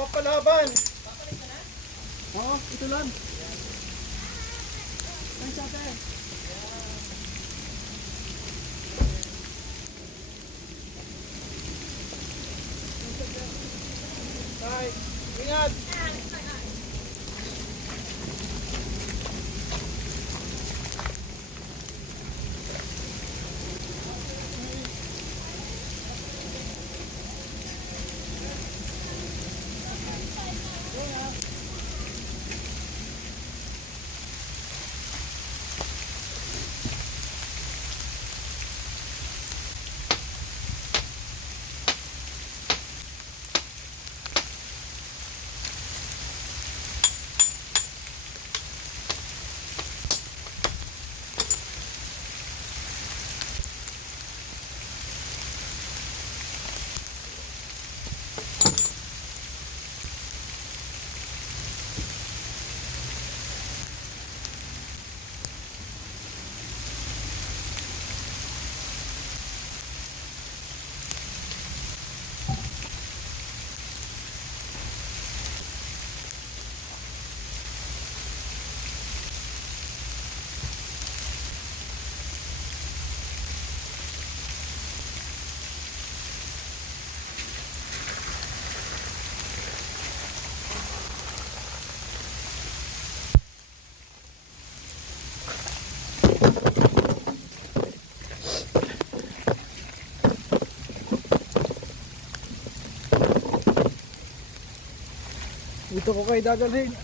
Papalaban! Oo, ito lang. Ay, sate. Tay, ingat! Dito ko kayo dadalhin.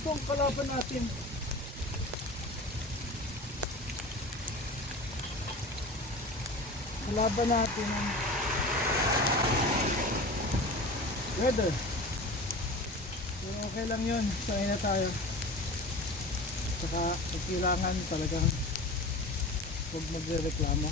Ito ang kalaban natin. Kalaban natin ang weather. Pero okay lang yun. Sanay na tayo. Saka pag kailangan talagang huwag magre-reklamo.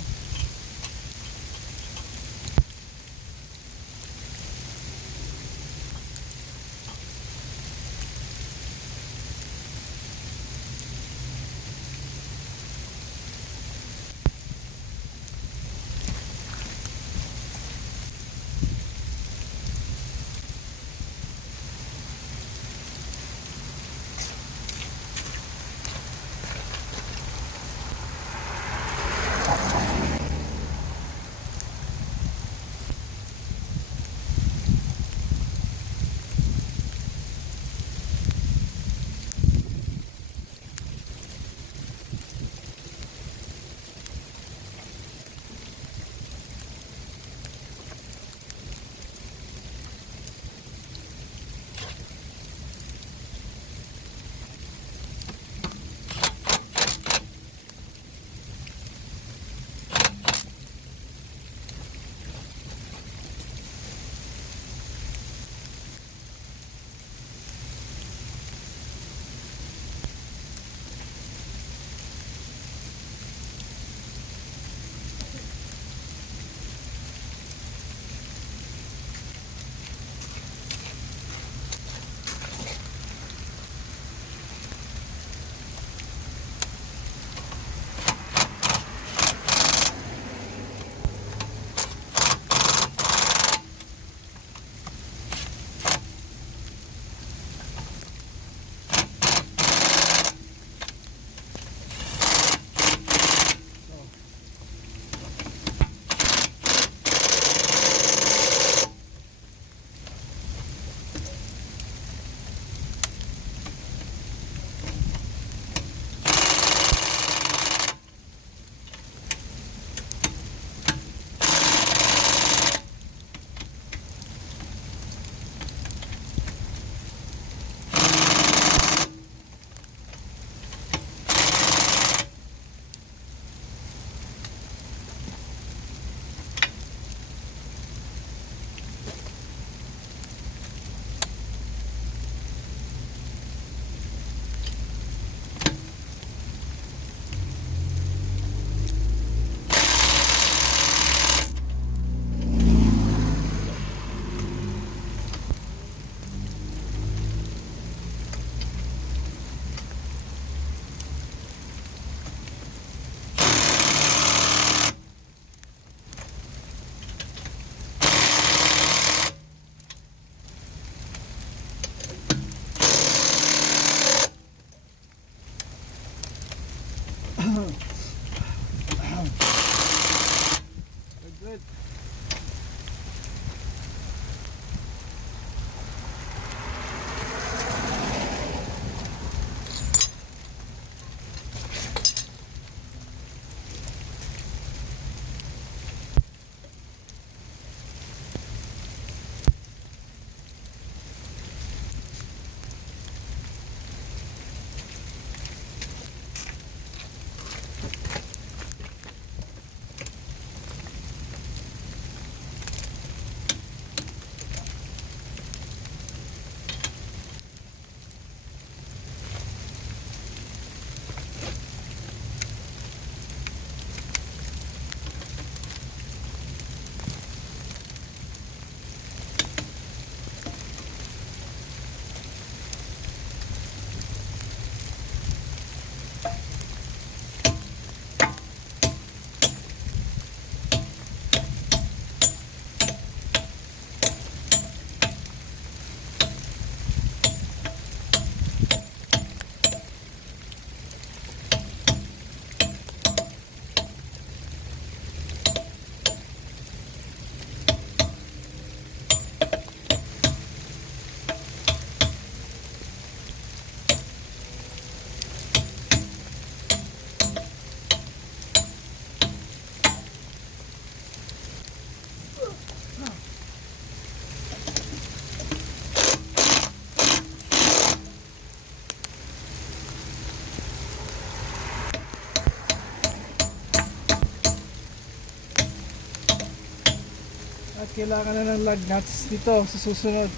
kailangan na ng lug nuts dito sa susunod.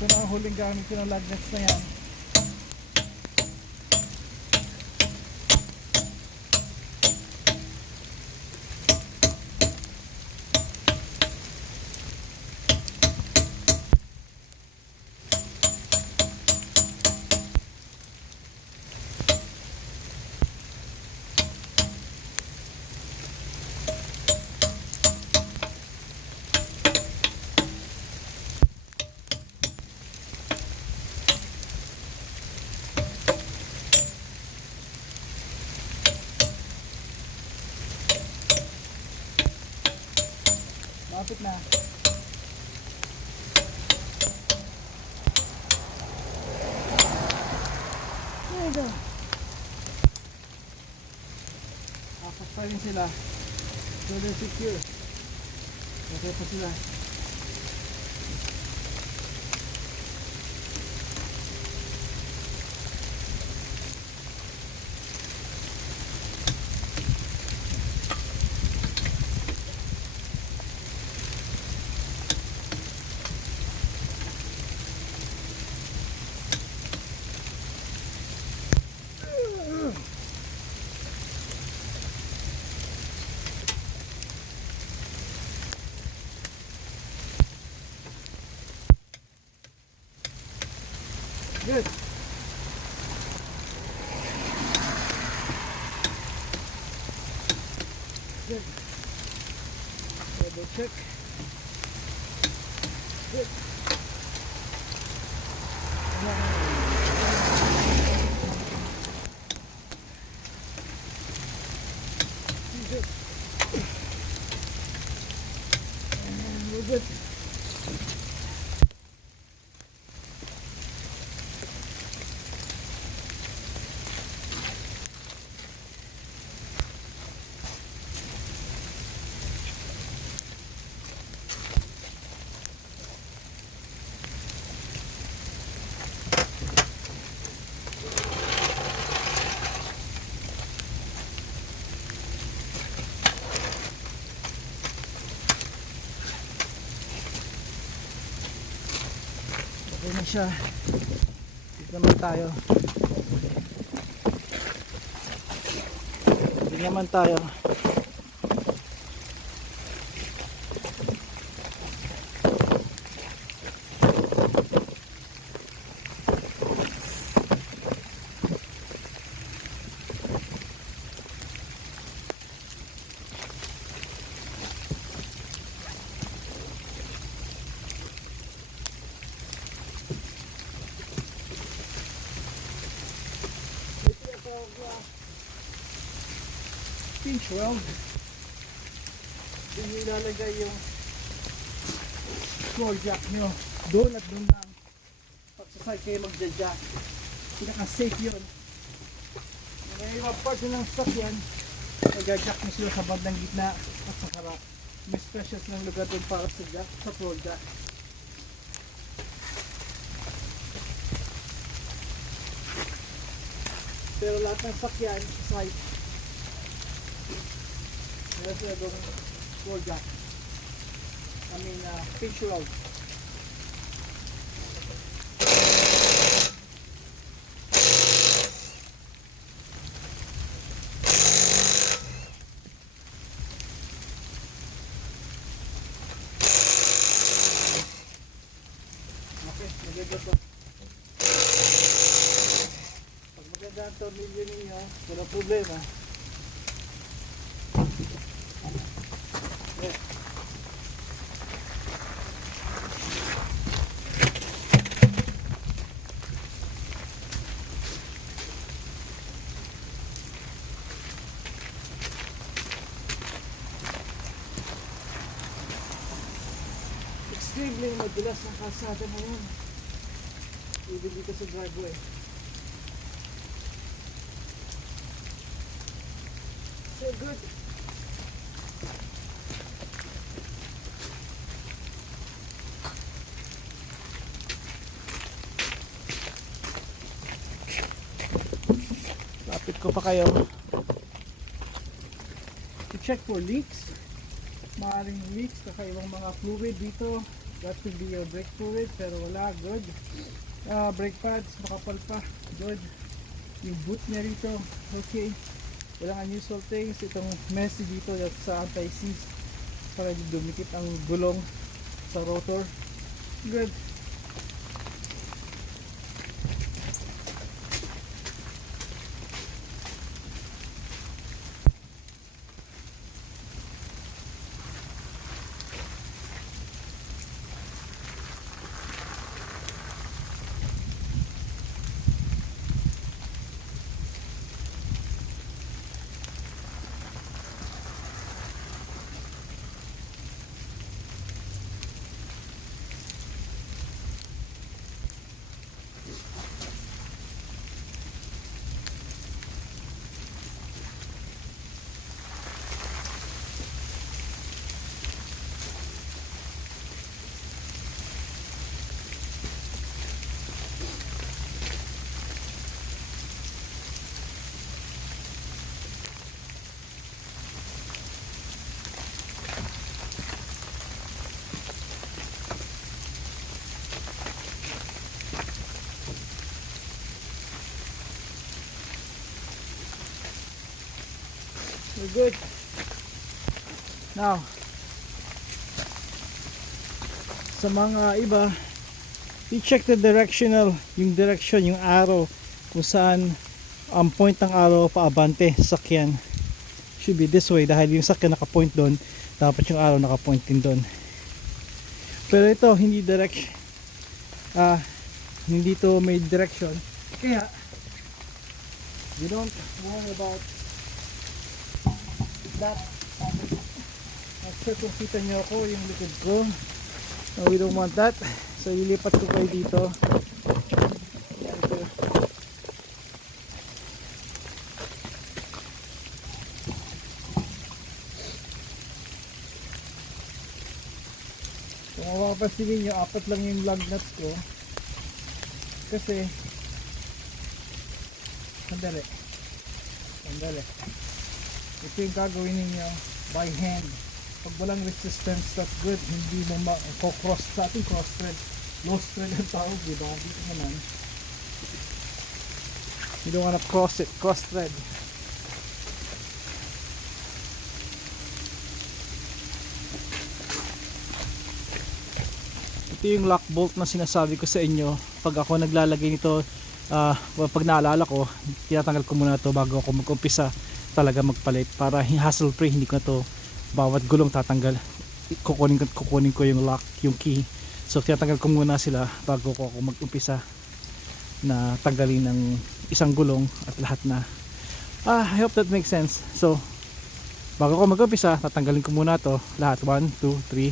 Ito na ang huling gamit ko ng lug nuts na yan. Lapit na. There you go. Apat pa rin sila. So they're secure. Okay pa sila. Good. Good. Double check. Good. Good. And we're good. Okay na siya. Dito naman tayo. Dito naman tayo. Pinch weld. Doon ilalagay yung scroll jack nyo. Doon at doon lang. Pagsasay kayo magja-jack. Pinaka-safe yun. May mga part ng stock yan. Magja-jack nyo sila sa bandang gitna at sa harap. May specials ng lugar doon para sa jack, sa scroll jack. Pero lahat ng sakyan sa site meron sila doon scroll jack. I mean pinch weld. Okay, maganda to. Pag maganda ang tornilyo ninyo, walang problema. Extremely madulas ng kalsada ngayon. Even dito sa driveway. So good. Lapit ko pa kayo to check for leaks. maaaring leaks, kakaibang mga fluid dito. That could be your brake fluid, pero wala, good. Brake pads, makapal pa, good. Yung boot niya rito, okay. Walang unusual things. Itong messy dito, that's sa anti-seize para di dumikit ang gulong sa rotor, good. We're good. Now, sa mga iba, i-check the directional, yung direction, yung arrow, kung saan ang point ng arrow paabante sa sakyan. Should be this way dahil yung sakyan nakapoint doon, dapat yung arrow nakapoint din doon. Pero ito hindi direction, hindi to may direction, kaya you don't worry about that. Sure, kung kita nyo ako yung likod ko, no, we don't want that, so ilipat ko kayo dito. Yan, ito. Kung mapapansin nyo, apat lang yung lug nuts ko kasi sandali, ito yung gagawin ninyo by hand. Pag walang resistance, that's good. Hindi mo cross sa ating cross thread, lost thread ang tawag, diba? Dito naman you don't wanna cross it, cross thread. Ito yung lock bolt na sinasabi ko sa inyo. Pag ako naglalagay nito, pag naalala ko, tinatanggal ko muna ito bago ako mag-umpisa talaga magpalit, para hassle free. Hindi ko na to bawat gulong tatanggal, kukunin ko yung lock, yung key. So tinatanggal ko muna sila bago ko ako mag-umpisa na tanggalin ng isang gulong at lahat na. I hope that makes sense. So bago ko mag-umpisa, tatanggalin ko muna to lahat, 1, 2, 3,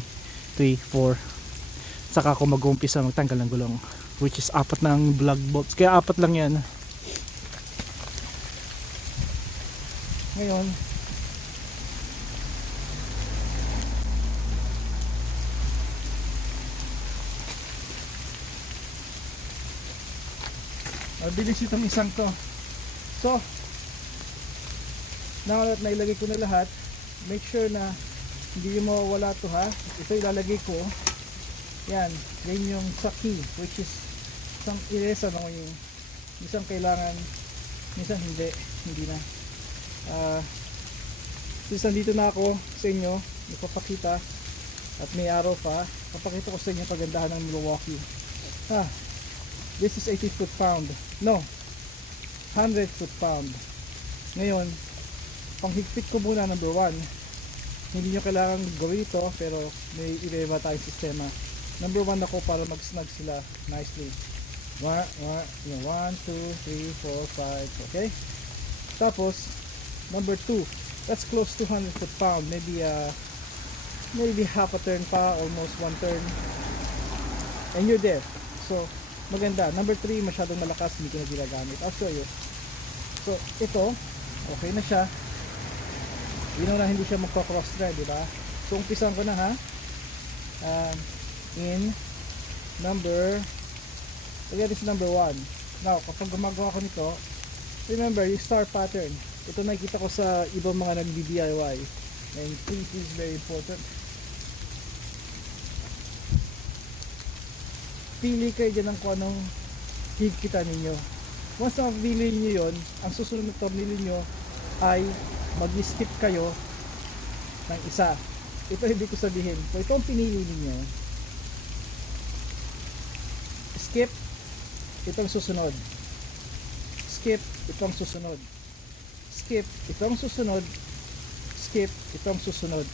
4, saka ako mag-umpisa magtanggal ng gulong, which is 4 ng lug bolts, kaya 4 lang yan. Ngayon, mabilis itong isang to. So, now that nailagay ko na lahat, make sure na hindi mo mawawala to, ha. Ito ilalagay ko. Yan, yan yung sa key, which is isang iresa no, yung isang kailangan, minsan hindi na. Since nandito na ako sa inyo, ipapakita at may araw pa, papakita ko sa inyo pagandahan ng Milwaukee. This is 80 foot-pound, no, 100 foot-pound. Ngayon, panghigpit ko muna, number 1, hindi nyo kailangan gawin ito, pero may iba tayong sistema. Number 1 ako para mag-snug sila nicely. 1, 2, 3, 4, 5, okay. Tapos number 2, that's close to 100 foot-pound, maybe half a turn pa, almost 1 turn, and you're there. So maganda. Number 3, masyadong malakas, hindi ko na ginagamit. I'll show you. So ito, okay na siya. You know na hindi siya magpa-cross thread, diba? So umpisan ko na, ha. In number, again, this is number 1. Now kapag gumagawa ko nito, remember yung star pattern. Ito nakikita ko sa ibang mga nagdi-DIY, and please, is very important. pili kayo dyan ng kung anong higpitan ninyo. Once na mapili nyo yun, ang susunod na tornilyo nyo ay mag-skip kayo ng isa. Ito hindi ko sabihin. Kung ito ang pinili ninyo, skip, itong susunod. Skip, itong susunod. Skip, itong susunod. Skip, itong susunod.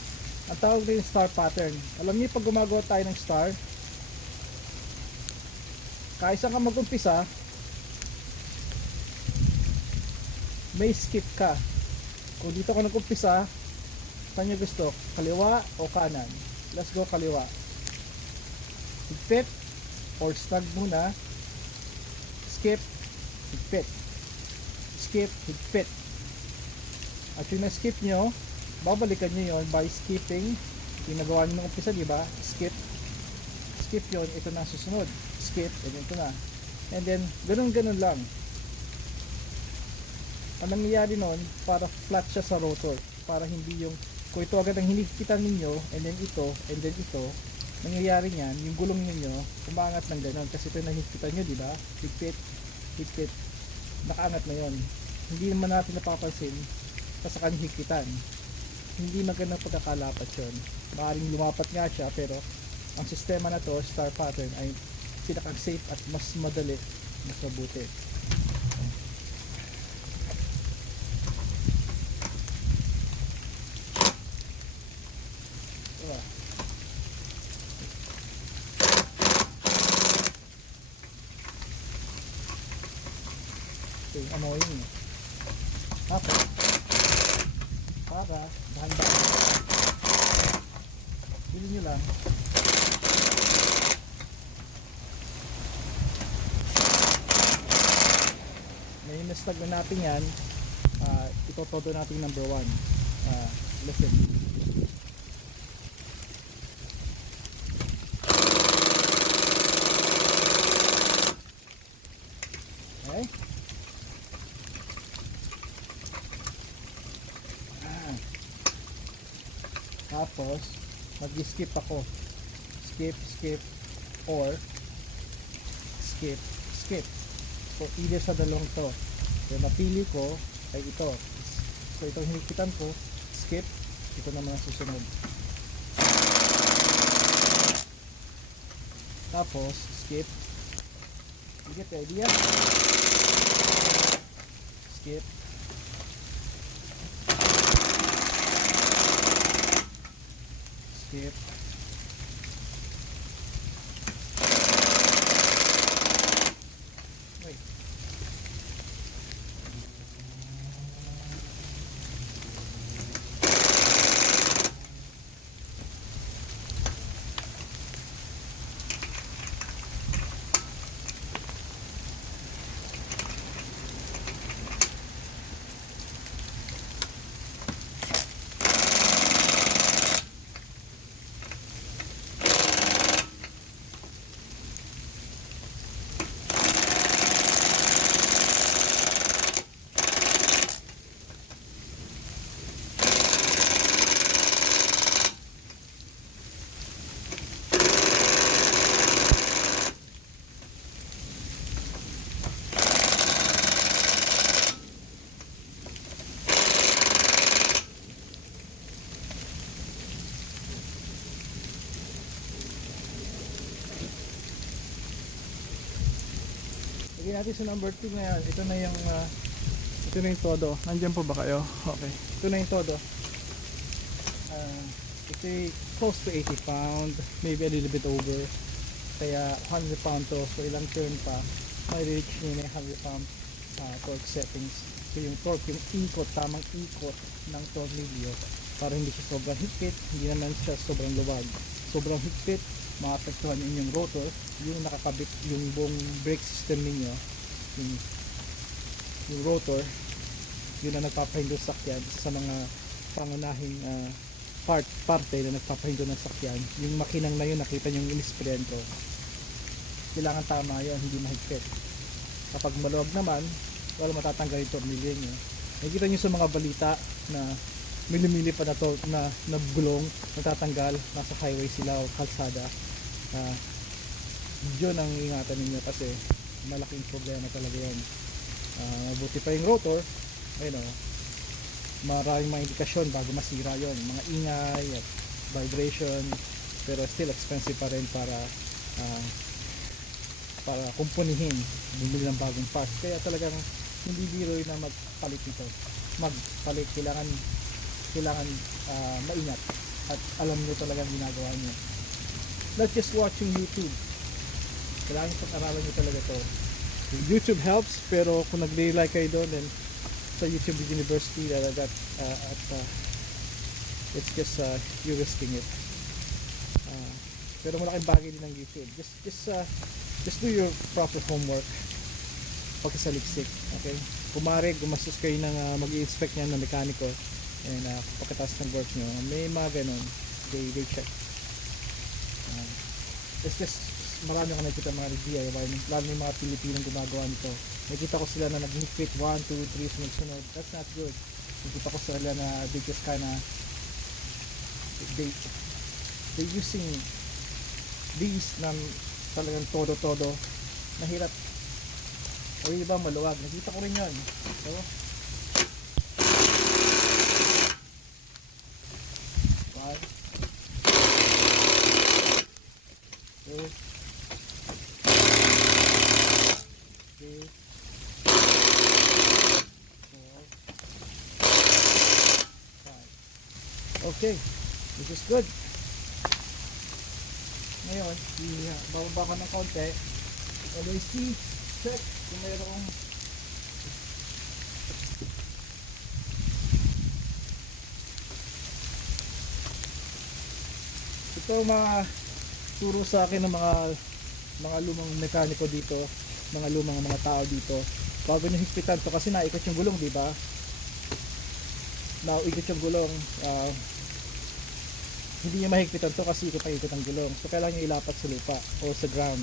Ang tawag din star pattern. Alam niyo pag gumagawa tayo ng star, kahit saan ka mag-umpisa, may skip ka. Kung dito ka nag-umpisa, saan nyo gusto? Kaliwa o kanan? Let's go kaliwa. Higpit or snag muna. Skip, higpit. Skip, higpit. At yung na-skip nyo, babalikan nyo yon by skipping. Yung nagawa nyo ng umpisa, diba? Skip. Skip yon, ito na susunod. Skip, and ito na. And then, ganun-ganun lang. Ang nangyayari nun, para flat siya sa rotor. Para hindi yung, kung ito agad ang hinihigpitan ninyo, and then ito, nangyayari niyan, yung gulong ninyo, umaangat ng ganun. Kasi ito yung nahihigpitan nyo, diba? Higpit, higpit. Nakaangat na yon. Hindi naman natin napapansin sa kanyang higpitan. Hindi magandang pagkakalapat yun. Maaaring lumapat nga siya, pero ang sistema na to, star pattern, ay pinaka-safe at mas madali, mas mabuti. Diba? Ito yung annoying. Tapos, para dahan-dahan, bilhin nyo lang. May nastag na natin yan. Itotodo natin number 1. Listen. Okay. Tapos mag-skip ako. Skip, skip, or skip, skip. So either sa dalawang to. Yung napili ko ay ito. So itong hinikitan ko, skip. Ito naman ang susunod. Tapos skip. You get the idea? Skip. Skip. Wait. Lagyan natin sa number 2 na yan. Ito na yung todo. Nandiyan po ba kayo? Okay. Ito na yung todo. Ito ay close to 80 pound. Maybe a little bit over. Kaya 100 pound to. So ilang turn pa. May reach nyo na yung 100 pound torque settings. So yung torque, yung ikot, tamang ikot ng tornilyo para hindi siya sobrang higpit, hindi naman siya sobrang luwag. Sobrang higpit, maapektuhan yung rotor, yung nakakabit yung buong brake system ninyo, yung rotor, yun na nagpapahindo sa sakyan. Isa sa mga pangunahing parte na nagpapahindo ng sakyan, yung makinang na yun, nakita nyo yung inisprehan ko, kailangan tama yun, hindi mahigpit. Kapag maluwag naman, wala matatanggal yung tornilyo nyo. Nakikita nyo sa mga balita na milimili pa na gulong natatanggal, nasa highway sila o kalsada. yun ang ingatan ninyo kasi malaking problema talaga yun. Mabuti pa yung rotor, ayun o, maraming mga indikasyon bago masira yon, mga ingay at vibration, pero still expensive pa rin para kumpunihin, bumili ng bagong parts. Kaya talagang hindi biro na magpalit nito. Magpalit, kailangan maingat at alam nyo talagang ginagawa nyo, not just watching YouTube. Kailangan pag-aralan nyo talaga to. YouTube helps, pero kung nag-rely kayo doon, then sa YouTube University it's just you're risking it. Pero malaking bagay din ng YouTube. Just do your proper homework pagkasaliksik. Okay? Kumare gumastos kayo ng mag-i-inspect niyan ng mekaniko, and pagkatapos ng work nyo, may mga ganun, they check. It's just marami ka nakikita mga DIY, lalo yung mga Pilipinong gumagawa nito. Nakita ko sila na nag-higpit 1, 2, 3 sunod-sunod. That's not good. Nakita ko sila na they just kinda they using these na talagang todo-todo. Mahirap. O yung iba maluwag. Nakita ko rin yun. So, five, two, three, four, five. Okay, this is good. Ngayon, bababa ka ng konti. Always check kung mayroong ito mga turo sa akin ng mga lumang mekaniko dito, mga lumang mga tao dito. Bago nyo higpitan to, kasi naikot yung gulong, di ba? Naikot yung gulong. Hindi nyo mahigpitan to kasi ikot ang gulong. So kailangan nyo ilapat sa lupa o sa ground.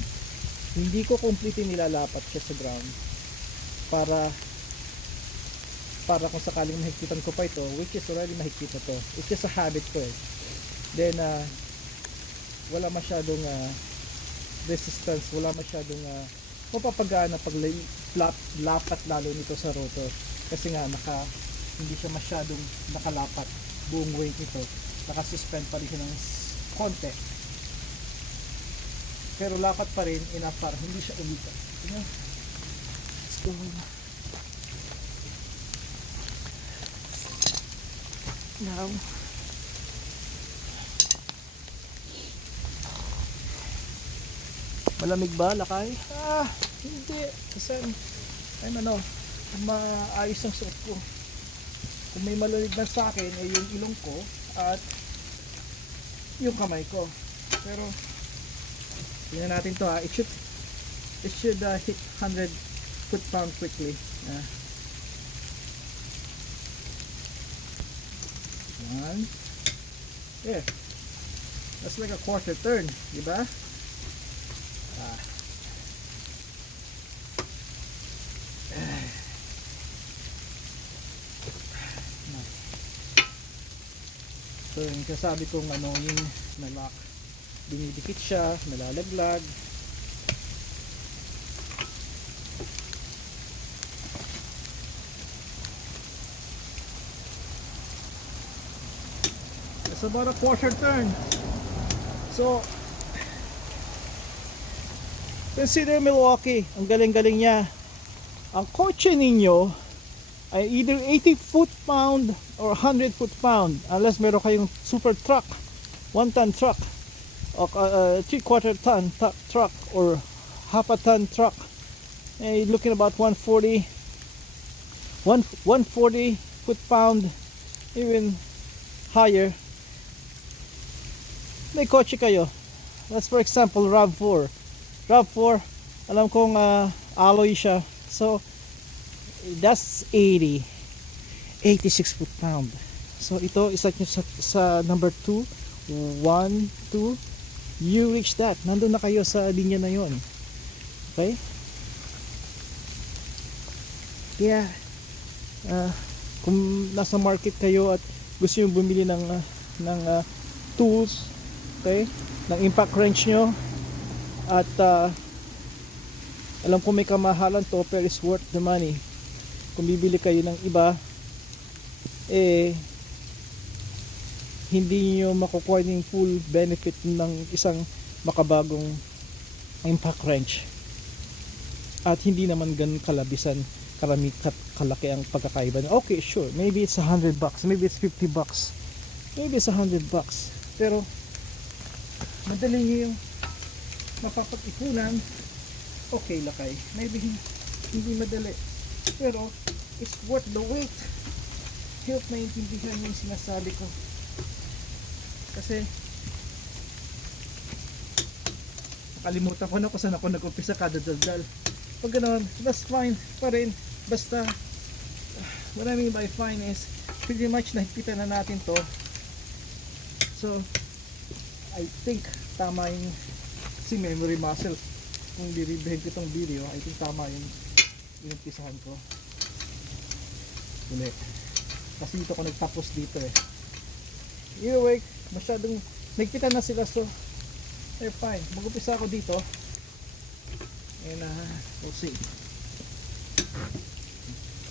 Hindi ko completely nilalapat siya sa ground para kung sakaling mahigpitan ko pa ito, which is already mahigpit na to. It's just a habit ko eh. Then wala masyadong resistance, wala masyadong mapapagaan na lapat lalo nito sa rotor. Kasi nga hindi siya masyadong nakalapat buong weight nito. Nakasuspend pa rin siya ng konti, pero lapat pa rin enough para hindi siya umikat. Let's go. Now malamig ba lakay? Hindi, kasi maayos ang suot ko. Kung may malamig na sa akin ay yung ilong ko at yung kamay ko. Pero tingnan natin to it should hit 100 foot-pound quickly. One, yeah, that's like a quarter turn, diba? So yung kasabi kong yung nalock, dinidikit siya, nalalaglag. It's about a quarter turn. So consider Milwaukee, ang galing-galing niya. Ang kotse ninyo ay either 80 foot-pound or 100 foot-pound, unless meron kayong super truck, 1-ton truck, or 3/4 ton truck, or half a ton truck. And you're looking about 140 foot-pound, even higher. May kotse kayo. That's for example RAV4. RAV4, alam kong alloy siya. So that's 86 foot-pound. So ito, isa nyo sa number 2, 1, 2, you reach that. Nandun na kayo sa linya na yon. Okay? Kaya kung nasa market kayo at gusto nyo bumili ng tools, okay, ng impact wrench nyo, At alam ko may kamahalan to, pero is worth the money. Kung bibili kayo ng iba, hindi nyo makukuha yung full benefit ng isang makabagong impact wrench. At hindi naman ganun kalabisan, kalaki ang pagkakaiba. Okay, sure, maybe it's $100, maybe it's $50, maybe it's $100, pero madali nyo yung mapapag-ipunan. Okay, lakay, maybe hindi madali, pero it's worth the wait. Help maintindihan yung sinasabi ko, kasi nakalimutan ko na kung saan ako nag-umpisa kada daldal. Pag ganoon, that's fine pa rin, basta what I mean by fine is pretty much nahigpitan na natin to. So I think tama yung si memory muscle. Kung diribihin ko itong video, I think tama yung inumpisahan ko ulit, kasi dito ko nagtapos dito either way, masyadong nagpitan na sila, so they're fine. Mag-umpisa ako dito and we'll see.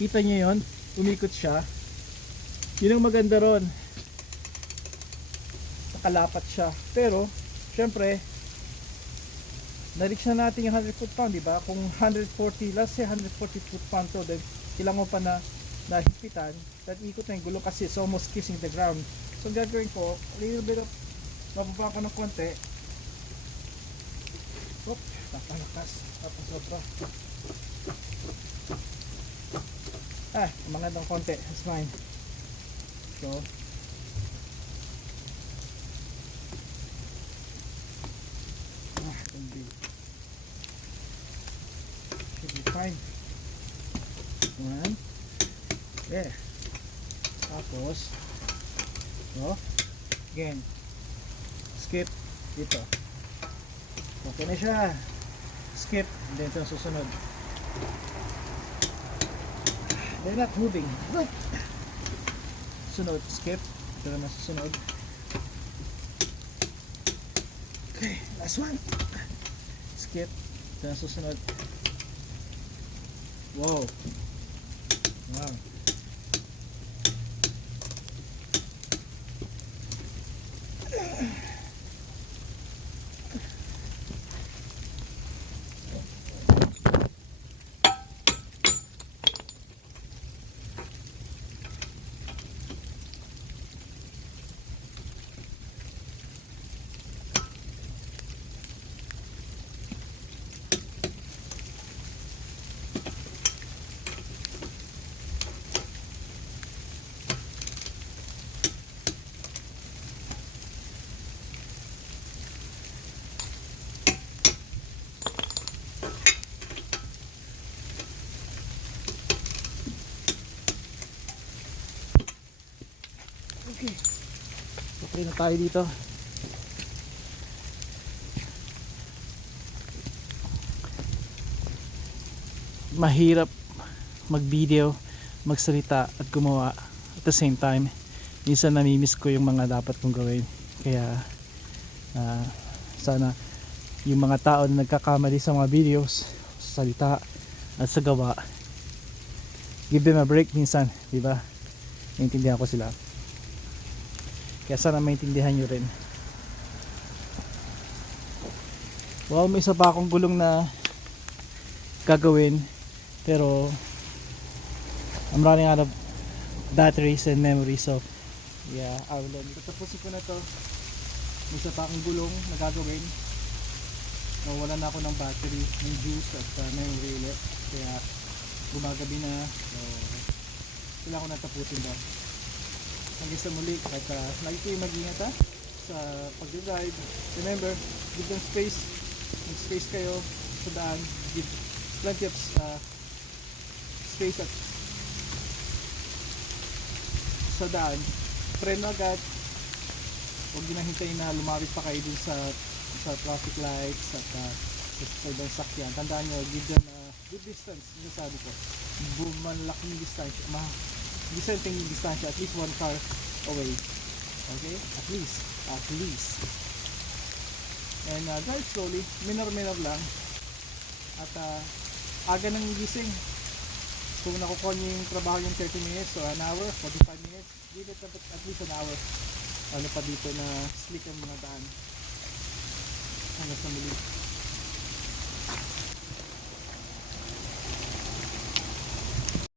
Kita nyo yun, umikot siya. Yun ang maganda ron, nakalapat siya, pero syempre na-reach na natin yung 100 foot-pound, diba? Kung 140, let's say 140 foot-pound to, then kailangan mo pa na nahigpitan, that ikot na yung gulong kasi it's almost kissing the ground. So gagawin ko, a little bit of, mababa ko ng konti. Oop, napalakas, napasobra. Umangat ng konti, that's fine. So should be fine. One. Yeah. Tapos again, skip dito. Okay na siya. Skip, and then ito ang susunod. They're not moving. Sunod, skip. Ito naman susunod. Okay, last one. Skip. Ito na susunod. Wow. Wow. Okay na tayo dito. Mahirap mag-video, magsalita at gumawa at the same time. Minsan namimiss ko yung mga dapat kong gawin. Kaya sana yung mga tao na nagkakamali sa mga videos, sa salita at sa gawa, give them a break minsan, di ba? Naintindihan ko sila. Kaya sana maintindihan nyo rin. Well, may isa pa akong gulong na gagawin, pero I'm running out of batteries and memory, so yeah, I will end. Tatapusin ko na to. May isa pa akong gulong na gagawin. Wala na ako ng battery, ng juice at memory ulit, kaya gumagabi na, so kailangan ko na tapusin ba. Hanggang sa muli, at lagi kayo mag-ingat sa pag-drive. Remember, give them space. Mag-space kayo sa daan. Give plenty of space at sa daan. Preno agad. Huwag nyo na hintayin na lumapit pa kayo dun sa traffic lights at sa ibang sakyan. Tandaan nyo, give them good distance. Yung sabi ko, malaking distansya, decent yung distansya, at least one car away. Okay? At least And drive slowly, minor lang. At aga nang gising. Kung nakukuha niyo yung trabaho yung 30 minutes or an hour, 45 minutes, give it at least an hour. Ano pa dito na slick ang mga daan. Hanggang sa muli.